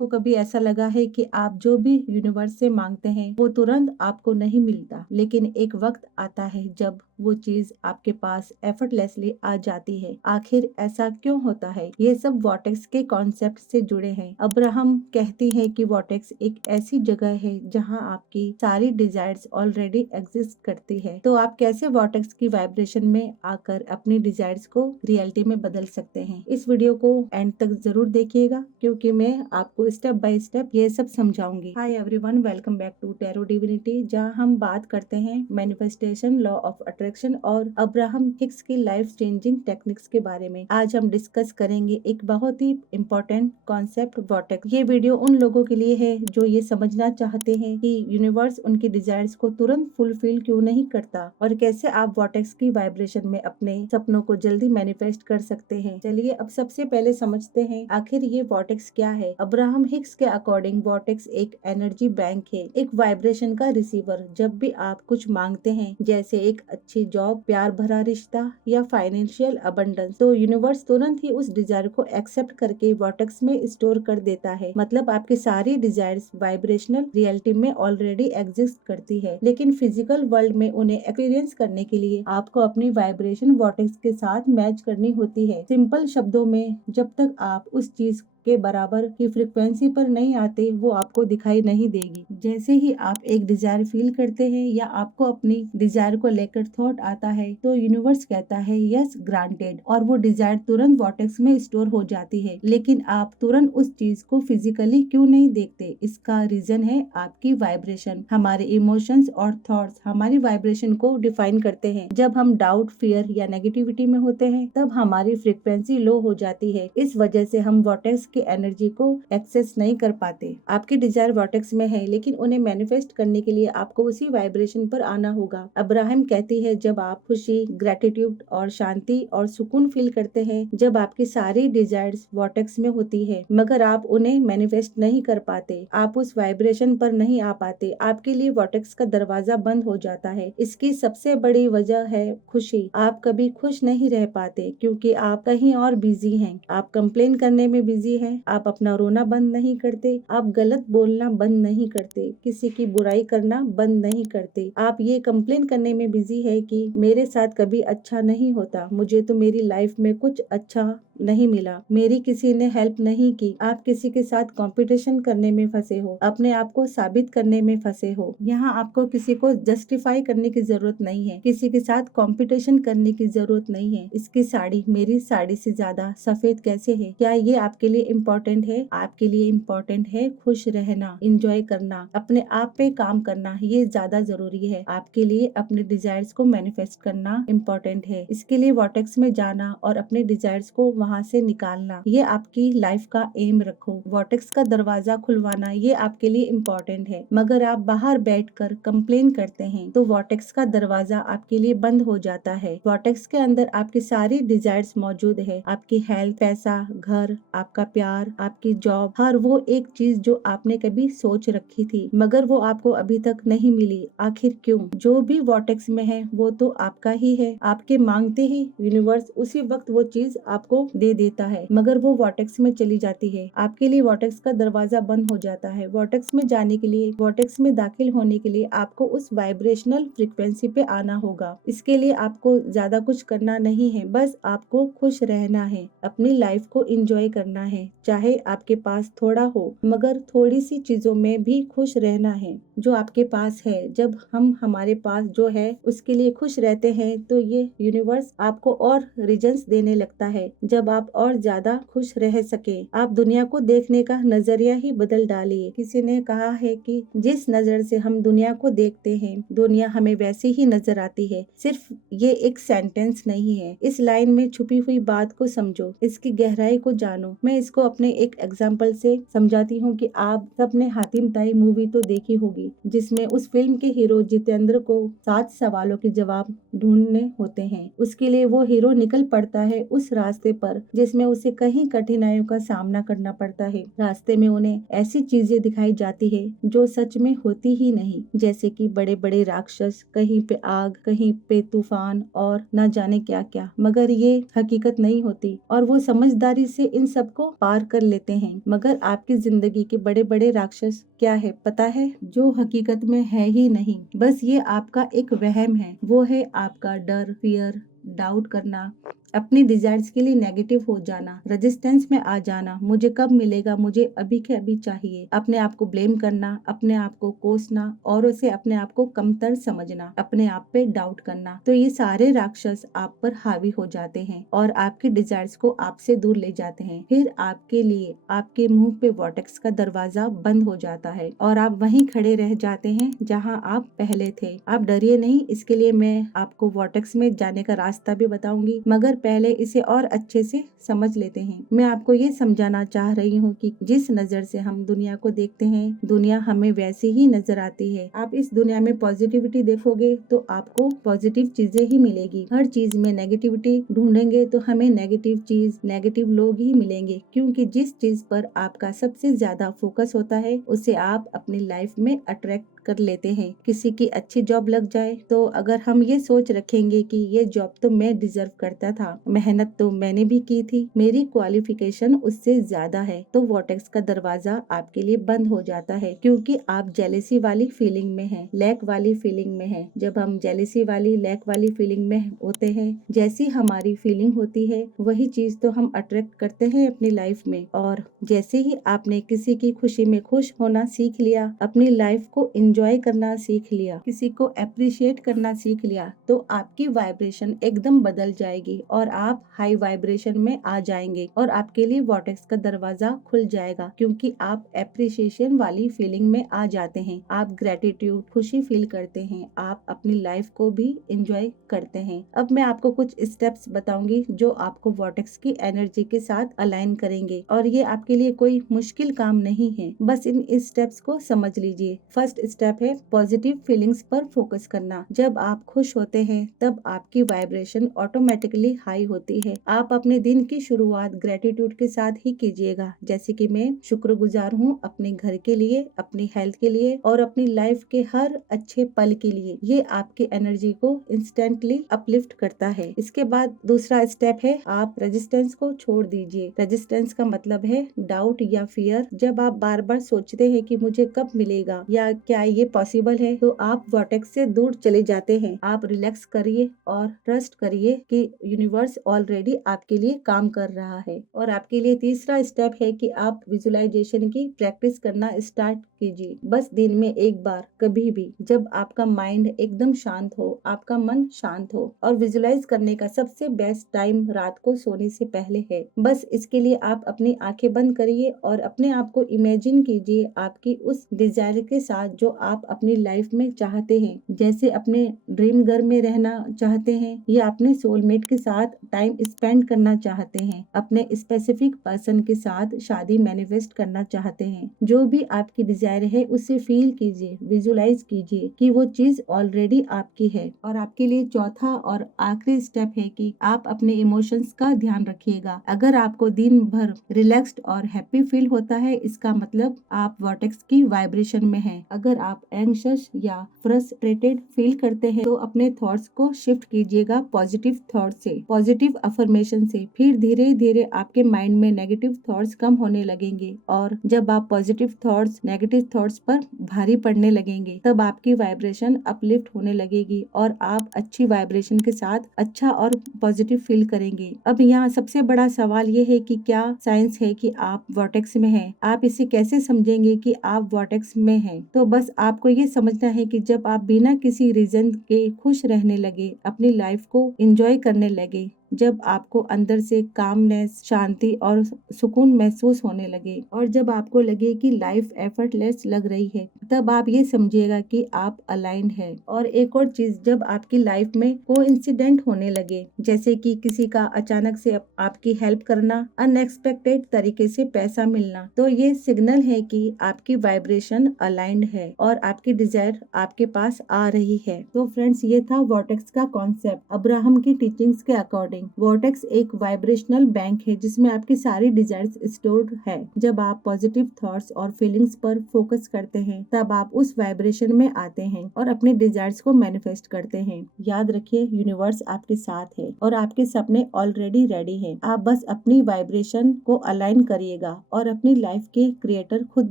आपको कभी ऐसा लगा है कि आप जो भी यूनिवर्स से मांगते हैं वो तुरंत आपको नहीं मिलता, लेकिन एक वक्त आता है जब वो चीज आपके पास एफर्टलेसली आ जाती है। आखिर ऐसा क्यों होता है? ये सब वॉटेक्स के कॉन्सेप्ट से जुड़े हैं। अब्राहम कहती है कि वॉटेक्स एक ऐसी जगह है जहां आपकी सारी डिजायर्स ऑलरेडी एग्जिस्ट करती है। तो आप कैसे वॉटेक्स की वाइब्रेशन में आकर अपनी डिजायर्स को रियलिटी में बदल सकते हैं? इस वीडियो को एंड तक जरूर देखिएगा, क्योंकि मैं आपको स्टेप बाय स्टेप ये सब समझाऊंगी। Hi everyone, welcome back to tarot divinity, जहां हम बात करते हैं मैनिफेस्टेशन, लॉ ऑफ अट्रैक्शन और अब्राहम हिक्स की लाइफ चेंजिंग टेक्निक्स के बारे में। आज हम डिस्कस करेंगे एक बहुत ही इम्पोर्टेंट कॉन्सेप्ट, वॉटेक्स। ये वीडियो उन लोगों के लिए है जो ये समझना चाहते हैं कि यूनिवर्स उनकी डिजायर्स को तुरंत फुलफिल क्यों नहीं करता और कैसे आप वॉटेक्स की वाइब्रेशन में अपने सपनों को जल्दी मैनिफेस्ट कर सकते हैं। चलिए अब सबसे पहले समझते हैं आखिर ये वॉटेक्स क्या है। अब्राहम हिक्स के अकॉर्डिंग वॉटेक्स एक एनर्जी बैंक है, एक वाइब्रेशन का रिसीवर। जब भी आप कुछ मांगते हैं, जैसे एक अच्छी जॉब, प्यार भरा रिश्ता या फाइनेंशियल अबंडेंस, तो यूनिवर्स तुरंत ही उस डिजायर को एक्सेप्ट करके वॉटेक्स में स्टोर कर देता है। मतलब आपकी सारी डिजायर्स वाइब्रेशनल रियलिटी में ऑलरेडी एग्जिस्ट करती है, लेकिन फिजिकल वर्ल्ड में उन्हें एक्सपीरियंस करने के लिए आपको अपनी वाइब्रेशन वॉटेक्स के साथ मैच करनी होती है। सिंपल शब्दों में, जब तक आप उस चीज के बराबर की फ्रीक्वेंसी पर नहीं आते, वो आपको दिखाई नहीं देगी। जैसे ही आप एक डिजायर फील करते हैं या आपको अपनी डिजायर को लेकर थॉट आता है, तो यूनिवर्स कहता है यस ग्रांटेड, और वो डिजायर तुरंत वॉटेक्स में स्टोर हो जाती है। लेकिन आप तुरंत उस चीज को फिजिकली क्यों नहीं देखते? इसका रीजन है आपकी वाइब्रेशन। हमारे इमोशंस और थॉट्स हमारी वाइब्रेशन को डिफाइन करते हैं। जब हम डाउट, फियर या नेगेटिविटी में होते हैं, तब हमारी फ्रीक्वेंसी लो हो जाती है। इस वजह से हम वॉटेक्स की एनर्जी को एक्सेस नहीं कर पाते। आपकी डिजायर वॉटेक्स में है, लेकिन उन्हें मैनिफेस्ट करने के लिए आपको उसी वाइब्रेशन पर आना होगा। अब्राहम कहती है जब आप खुशी, ग्रेटिट्यूड और शांति और सुकून फील करते हैं, जब आपकी सारी डिजायर्स वॉटेक्स में होती है, मगर आप उन्हें मैनिफेस्ट नहीं कर पाते, आप उस वाइब्रेशन पर नहीं आ पाते, आपके लिए वॉटेक्स का दरवाजा बंद हो जाता है। इसकी सबसे बड़ी वजह है खुशी। आप कभी खुश नहीं रह पाते क्योंकि आप कहीं और बिजी हैं। आप कंप्लेन करने में बिजी हैं, आप अपना रोना बंद नहीं करते, आप गलत बोलना बंद नहीं करते, किसी की बुराई करना बंद नहीं करते। आप ये कंप्लेन करने में बिजी है कि मेरे साथ कभी अच्छा नहीं होता, मुझे तो मेरी लाइफ में कुछ अच्छा नहीं मिला, मेरी किसी ने हेल्प नहीं की। आप किसी के साथ कंपटीशन करने में फंसे हो, अपने आप को साबित करने में फंसे हो। यहाँ आपको किसी को जस्टिफाई करने की जरूरत नहीं है, किसी के साथ कंपटीशन करने की जरूरत नहीं है। इसकी साड़ी मेरी साड़ी से ज्यादा सफेद कैसे है? क्या ये आपके लिए इम्पोर्टेंट है? आपके लिए इम्पोर्टेंट है खुश रहना, इंजॉय करना, अपने आप पे काम करना, ये ज्यादा जरूरी है। आपके लिए अपने डिजायर्स को मैनिफेस्ट करना इम्पोर्टेंट है। इसके लिए वॉटेक्स में जाना और अपने डिजायर्स को वहाँ से निकालना, ये आपकी लाइफ का एम रखो। वॉटेक्स का दरवाजा खुलवाना, ये आपके लिए इम्पोर्टेंट है। मगर आप बाहर बैठकर कंप्लेन करते हैं, तो वॉटेक्स का दरवाजा आपके लिए बंद हो जाता है। वॉटेक्स के अंदर आपकी सारी डिजायर्स मौजूद है, आपकी हेल्थ, पैसा, घर, आपका प्यार, आपकी जॉब, हर वो एक चीज जो आपने कभी सोच रखी थी, मगर वो आपको अभी तक नहीं मिली। आखिर क्यों? जो भी वॉटेक्स में है वो तो आपका ही है। आपके मांगते ही यूनिवर्स उसी वक्त वो चीज आपको दे देता है, मगर वो वॉटेक्स में चली जाती है। आपके लिए वॉटेक्स का दरवाजा बंद हो जाता है। वॉटेक्स में जाने के लिए, वॉटेक्स में दाखिल होने के लिए आपको उस वाइब्रेशनल फ्रीक्वेंसी पे आना होगा। इसके लिए आपको ज्यादा कुछ करना नहीं है, बस आपको खुश रहना है, अपनी लाइफ को एंजॉय करना है। चाहे आपके पास थोड़ा हो, मगर थोड़ी सी चीजों में भी खुश रहना है जो आपके पास है। जब हम हमारे पास जो है उसके लिए खुश रहते हैं, तो ये यूनिवर्स आपको और रीजंस देने लगता है जब आप और ज्यादा खुश रह सके। आप दुनिया को देखने का नजरिया ही बदल डालिए। किसी ने कहा है कि जिस नजर से हम दुनिया को देखते हैं, दुनिया हमें वैसे ही नजर आती है। सिर्फ ये एक सेंटेंस नहीं है, इस लाइन में छुपी हुई बात को समझो, इसकी गहराई को जानो। मैं इसको अपने एक एग्जाम्पल से समझाती हूँ कि आप सबने हातिम ताई मूवी तो देखी होगी, जिसमें उस फिल्म के हीरो जितेंद्र को 7 सवालों के जवाब ढूंढने होते हैं। उसके लिए वो हीरो निकल पड़ता है उस रास्ते पर सफर जिसमें उसे कई कठिनाइयों का सामना करना पड़ता है। रास्ते में उन्हें ऐसी चीजें दिखाई जाती है जो सच में होती ही नहीं, जैसे कि बड़े बड़े राक्षस, कहीं पे आग, कहीं पे तूफान और न जाने क्या क्या। मगर ये हकीकत नहीं होती और वो समझदारी से इन सबको पार कर लेते हैं। मगर आपकी जिंदगी के बड़े बड़े राक्षस क्या है पता है? जो हकीकत में है ही नहीं, बस ये आपका एक वहम है। वो है आपका डर, फियर, डाउट करना, अपनी डिजायर्स के लिए नेगेटिव हो जाना, रेजिस्टेंस में आ जाना, मुझे कब मिलेगा, मुझे अभी के अभी चाहिए, अपने आप को ब्लेम करना, अपने आप को कोसना, औरों से अपने आप को कमतर समझना, अपने आप पे डाउट करना। तो ये सारे राक्षस आप पर हावी हो जाते हैं और आपकी डिजायर्स को आपसे दूर ले जाते हैं। फिर आपके लिए आपके मुंह पे वॉर्टेक्स का दरवाजा बंद हो जाता है और आप वहीं खड़े रह जाते हैं जहां आप पहले थे। आप डरिए नहीं, इसके लिए मैं आपको वॉर्टेक्स में जाने का रास्ता भी बताऊंगी, मगर पहले इसे और अच्छे से समझ लेते हैं। मैं आपको ये समझाना चाह रही हूँ कि जिस नजर से हम दुनिया को देखते हैं, दुनिया हमें वैसी ही नजर आती है। आप इस दुनिया में पॉजिटिविटी देखोगे तो आपको पॉजिटिव चीजें ही मिलेगी। हर चीज में नेगेटिविटी ढूंढेंगे तो हमें नेगेटिव चीज, नेगेटिव लोग ही मिलेंगे, क्योंकि जिस चीज पर आपका सबसे ज्यादा फोकस होता है उसे आप अपनी लाइफ में अट्रैक्ट कर लेते हैं। किसी की अच्छी जॉब लग जाए तो अगर हम ये सोच रखेंगे कि ये जॉब तो मैं डिजर्व करता था, मेहनत तो मैंने भी की थी, मेरी क्वालिफिकेशन उससे ज्यादा है, तो वॉर्टेक्स का दरवाजा आपके लिए बंद हो जाता है, क्योंकि आप जेलेसी वाली फीलिंग में हैं, लैक वाली फीलिंग में हैं। जब हम जेलेसी वाली, लैक वाली फीलिंग में होते हैं, जैसी हमारी फीलिंग होती है वही चीज तो हम अट्रैक्ट करते हैं अपनी लाइफ में। और जैसे ही आपने किसी की खुशी में खुश होना सीख लिया, अपनी लाइफ को एंजॉय करना सीख लिया, किसी को अप्रिशिएट करना सीख लिया, तो आपकी वाइब्रेशन एकदम बदल जाएगी और आप हाई वाइब्रेशन में आ जाएंगे और आपके लिए वॉर्टेक्स का दरवाजा खुल जाएगा, क्योंकि आप एप्रिशिएशन वाली फीलिंग में आ जाते हैं। आप ग्रेटिट्यूड, खुशी फील करते हैं, आप अपनी लाइफ को भी एंजॉय करते हैं। अब मैं आपको कुछ स्टेप्स बताऊंगी जो आपको वॉर्टेक्स की एनर्जी के साथ अलाइन करेंगे और ये आपके लिए कोई मुश्किल काम नहीं है, बस इन स्टेप्स को समझ लीजिए। फर्स्ट स्टेप है पॉजिटिव फीलिंग्स पर फोकस करना। जब आप खुश होते हैं तब आपकी वाइब्रेशन ऑटोमेटिकली हाई होती है। आप अपने दिन की शुरुआत ग्रेटिट्यूड के साथ ही कीजिएगा, जैसे कि मैं शुक्रगुजार हूँ अपने घर के लिए, अपनी हेल्थ के लिए और अपनी लाइफ के हर अच्छे पल के लिए। ये आपकी एनर्जी को इंस्टेंटली अपलिफ्ट करता है। इसके बाद दूसरा स्टेप है आप रेजिस्टेंस को छोड़ दीजिए। रेजिस्टेंस का मतलब है डाउट या फियर। जब आप बार बार सोचते हैं कि मुझे कब मिलेगा या क्या ये पॉसिबल है, तो आप वॉर्टेक्स से दूर चले जाते हैं। आप रिलैक्स करिए और ट्रस्ट करिए कि यूनिवर्स ऑलरेडी आपके लिए काम कर रहा है। और आपके लिए तीसरा स्टेप है कि आप विजुअलाइजेशन की प्रैक्टिस करना स्टार्ट कीजिए। बस दिन में एक बार, कभी भी, जब आपका माइंड एकदम शांत हो, आपका मन शांत हो। और विजुअलाइज करने का सबसे बेस्ट टाइम रात को सोने से पहले है। बस इसके लिए आप अपनी आंखें बंद करिए और अपने आप को इमेजिन कीजिए आपकी उस डिजायर के साथ जो आप अपनी लाइफ में चाहते हैं। जैसे अपने ड्रीम घर में रहना चाहते हैं या अपने सोलमेट के साथ टाइम स्पेंड करना चाहते हैं, अपने स्पेसिफिक पर्सन के साथ शादी मैनिफेस्ट करना चाहते हैं। जो भी आपकी डिजायर है उसे फील कीजिए, विजुलाइज कीजिए कि वो चीज ऑलरेडी आपकी है। और आपके लिए चौथा और आखिरी स्टेप है कि आप अपने इमोशंस का ध्यान रखिएगा। अगर आपको दिन भर रिलैक्स्ड और हैप्पी फील होता है, इसका मतलब आप वॉर्टेक्स की वाइब्रेशन में हैं। अगर आप एंग्शियस या फ्रस्ट्रेटेड फील करते हैं तो अपने थॉट्स को शिफ्ट कीजिएगा पॉजिटिव थॉट से, पॉजिटिव अफर्मेशन से। फिर धीरे धीरे आपके माइंड में नेगेटिव थॉट्स कम होने लगेंगे और जब आप पॉजिटिव थॉट्स नेगेटिव थॉट्स पर भारी पड़ने लगेंगे तब आपकी वाइब्रेशन अपलिफ्ट होने लगेगी और आप अच्छी वाइब्रेशन के साथ अच्छा और पॉजिटिव फील करेंगे। अब यहाँ सबसे बड़ा सवाल ये है कि क्या साइंस है कि आप वॉर्टेक्स में हैं? आप इसे कैसे समझेंगे कि आप वॉर्टेक्स में हैं? तो बस आपको ये समझना है कि जब आप बिना किसी रीजन के खुश रहने लगे, अपनी लाइफ को एंजॉय करने लगे, जब आपको अंदर से कामनेस, शांति और सुकून महसूस होने लगे और जब आपको लगे कि लाइफ एफर्टलेस लग रही है, तब आप ये समझिएगा कि आप अलाइंड है। और एक और चीज, जब आपकी लाइफ में कोइंसिडेंट होने लगे, जैसे कि किसी का अचानक से आपकी हेल्प करना, अनएक्सपेक्टेड तरीके से पैसा मिलना, तो ये सिग्नल है कि आपकी वाइब्रेशन अलाइंड है और आपकी डिजायर आपके पास आ रही है। तो फ्रेंड्स, ये था वॉर्टेक्स का कॉन्सेप्ट अब्राहम की टीचिंग्स के अकॉर्डिंग। बैंक। वॉर्टेक्स एक वाइब्रेशनल बैंक है जिसमें आपकी सारी डिजायर्स स्टोर्ड है। जब आप पॉजिटिव थॉट्स और फीलिंग्स पर फोकस करते हैं तब आप उस वाइब्रेशन में आते हैं और अपने डिजायर्स को मैनिफेस्ट करते हैं। याद रखिए, यूनिवर्स आपके साथ है और आपके सपने ऑलरेडी रेडी हैं। आप बस अपनी वाइब्रेशन को अलाइन करिएगा और अपनी लाइफ के क्रिएटर खुद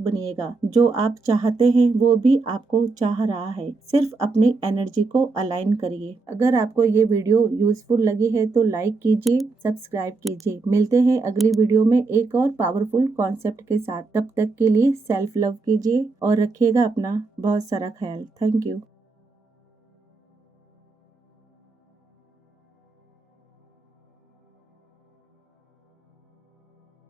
बनिएगा। जो आप चाहते हैं वो भी आपको चाह रहा है, सिर्फ अपनी एनर्जी को अलाइन करिए। अगर आपको ये वीडियो यूजफुल लगी है तो लाइक कीजिए, सब्सक्राइब कीजिए। मिलते हैं अगली वीडियो में एक और पावरफुल कॉन्सेप्ट के साथ। तब तक के लिए सेल्फ लव कीजिए और रखिएगा अपना बहुत सारा ख्याल। Thank you.